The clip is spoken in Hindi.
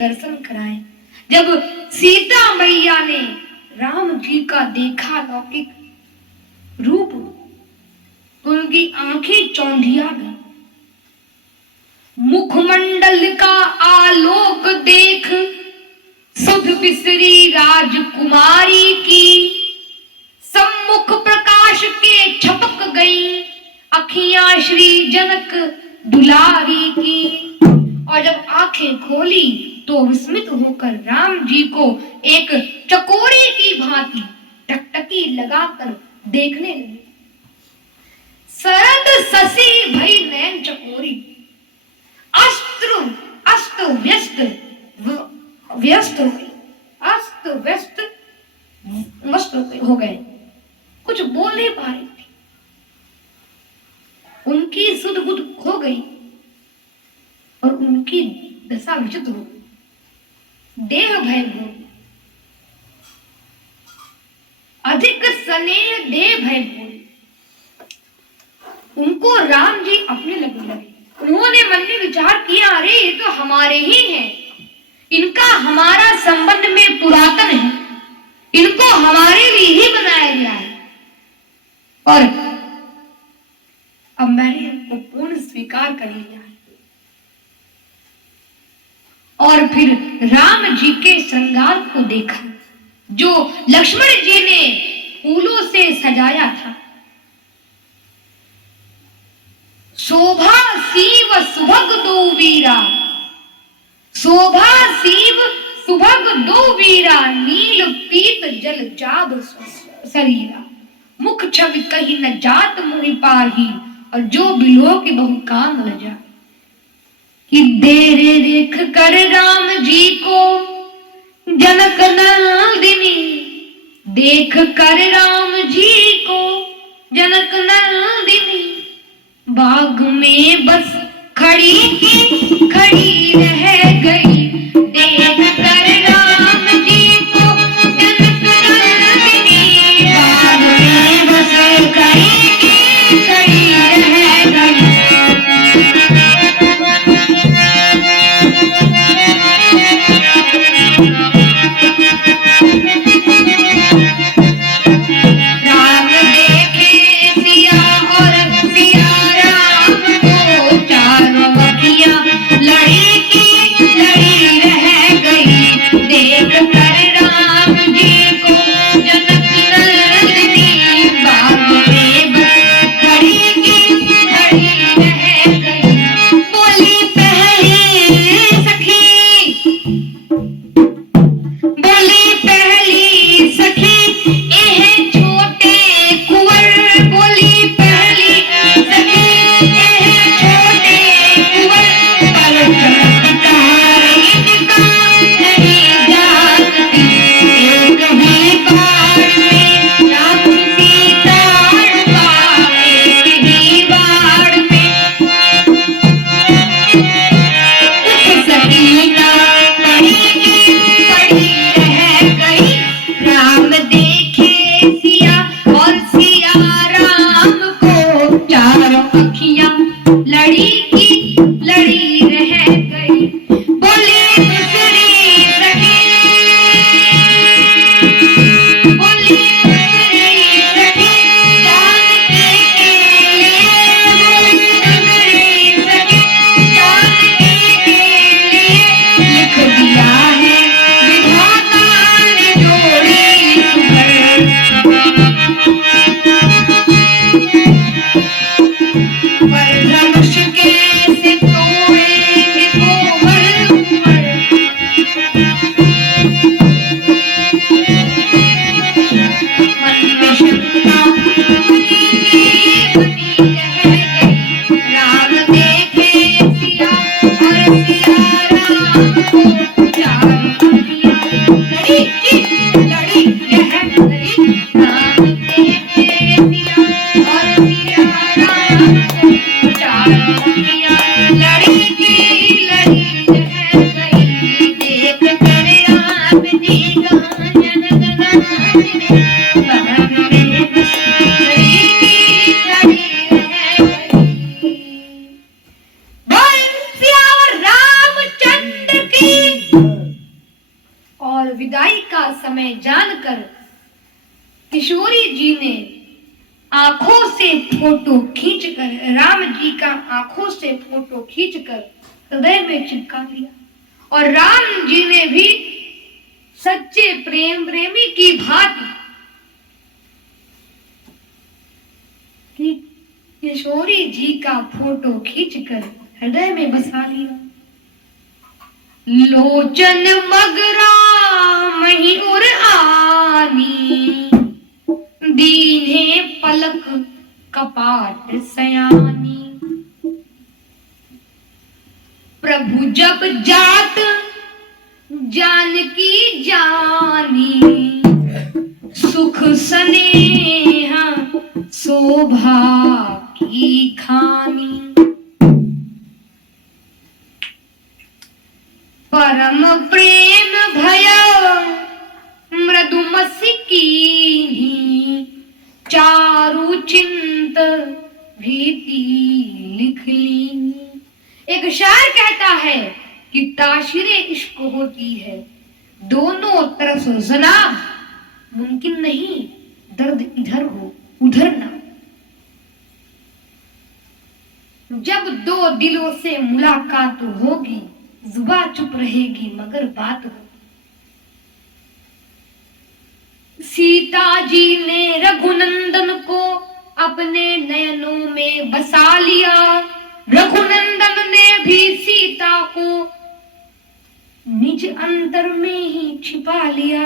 दर्शन कराए। जब सीता मैया ने राम जी का देखा लौकिक रूप तो उनकी आंखें चौंधिया गई। मुखमंडल का आलोक देख सुध बिसरी राजकुमारी की, सम्मुख प्रकाश के छपक गई अखियां श्री जनक दुलारी की। और जब आंखें खोली तो विस्मित होकर राम जी को एक चकोरी की भांति टकटकी लगाकर देखने लगे। शरद शशि भई नैन चकोरी, अस्त्र अस्त व्यस्त व्यस्त अस्त व्यस्त मस्त हो गए, कुछ बोल नहीं पा रही थी। उनकी सुध बुध खो गई और उनकी दशा विचित्र हो गई। देह भय हो, अधिक स्नेह देह भय हो। उनको राम जी अपने लगने लगे। उन्होंने मन में विचार किया, अरे ये तो हमारे ही हैं, इनका हमारा संबंध में पुरातन है, इनको हमारे लिए ही बनाया गया है और अब मैंने इनको पूर्ण स्वीकार कर लिया है। और फिर राम जी के श्रृंगार को देखा जो लक्ष्मण जी ने फूलों से सजाया था। शोभा शिव सुभग दो वीरा, शोभा शिव सुभग दो वीरा, नील पीत जल जाब शरीरा, मुख छवि कही न जात मुनि पाही, और जो बिलो के बहु काम लजा। कि देरे देख कर राम जी को जनक नंदिनी, देख कर राम जी को जनक नंदिनी, बाग में बस खड़ी की खड़ी रह गई। देख कर राम जी को जनक नंदिनी, बाग में बस खड़ी की खड़ी रह गई। रामचंद्र की विदाई का समय जानकर किशोरी जी ने आंखों से फोटो खींचकर, राम जी का आंखों से फोटो खींचकर हृदय में चिपका लिया। और राम जी ने भी सच्चे प्रेमी की भांति किशोरी जी का फोटो खींचकर हृदय में बसा लिया। लोचन मगरा मही उर आनी, दीने पलक कपाट सयानी। प्रभु जब जात जानकी जानी, सुख स्नेह शोभा की खानी। परम प्रेम भयो मृदुमसी कीन्ही, चारु चिंत भीति लिख ली। एक शायर कहता है कि ताशीरे इश्क होती है, दोनों तरफ जनाब मुमकिन नहीं, दर्द इधर हो उधर ना। जब दो दिलों से मुलाकात होगी, जुबां चुप रहेगी मगर बात हो। सीता जी ने रघुनंदन को अपने नयनों में बसा लिया, रघुनंदन ने भी सीता को निज अंतर में ही छिपा लिया।